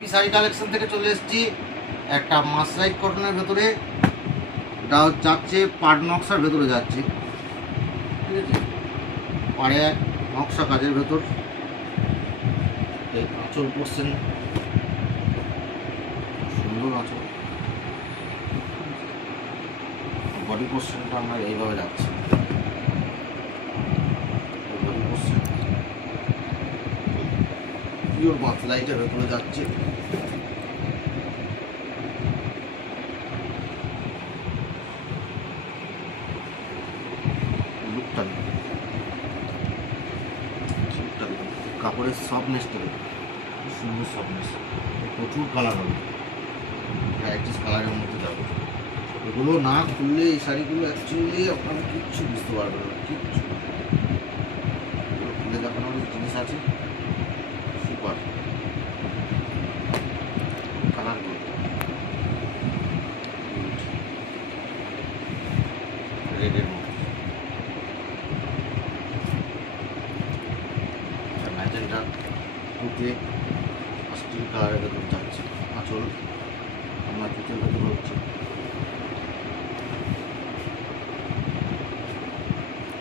Sari collection থেকে চলে এসেছি একটা মাসরাইজ কটনের ভেতরে, এটা যাচ্ছে পাট নকশার ভেতরে যাচ্ছে, ঠিক আছে। পাড়ে এক নকশা কাজের ভেতর, এই আঁচল পোর্শন সুন্দর আঁচল, বডি পোর্শনটা আমরা এইভাবে যাচ্ছে, বডি পোর্শন পিওর মাসরাইজের ভেতরে যাচ্ছে। লুকটা কাপড়ের সফটনেসটা দেখুন, খুব সুন্দর সফটনেস, প্রচুর কালার হবে, ভ্যারাইটিস কালারের মধ্যে যাবে। এগুলো না খুললে এই শাড়িগুলো অ্যাকচুয়ালি আপনারা কিচ্ছু বুঝতে পারবেন না, কিচ্ছু। এগুলো খুলে যখন অনেক জিনিস আছে, সুপার কালারগুলো, রেডের মধ্যে ম্যাজেন্টা তুতে স্টিল কালারের ভেতর যাচ্ছে, আঁচল আপনার তুতের ভেতর হচ্ছে।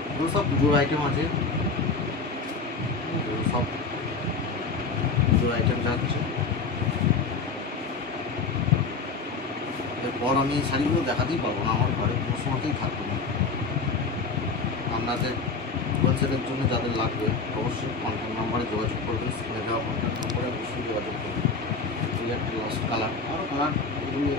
এগুলো সব পুজোর আইটেম আছে, এগুলো সব পুজোর আইটেম যাচ্ছে। এরপর আমি এই শাড়িগুলো দেখাতেই পারবো না, আমার ঘরে কোনো সময়তেই থাকবে না। আপনাদের হোলসেলের জন্য যাদের লাগবে অবশ্যই কন্ট্যাক্ট নাম্বারে যোগাযোগ করবেন, স্ক্রিনে দেওয়া কন্ট্যাক্ট নাম্বারে অবশ্যই যোগাযোগ করবেন। এই একটা লাস্ট কালার, আরও কালার এগুলো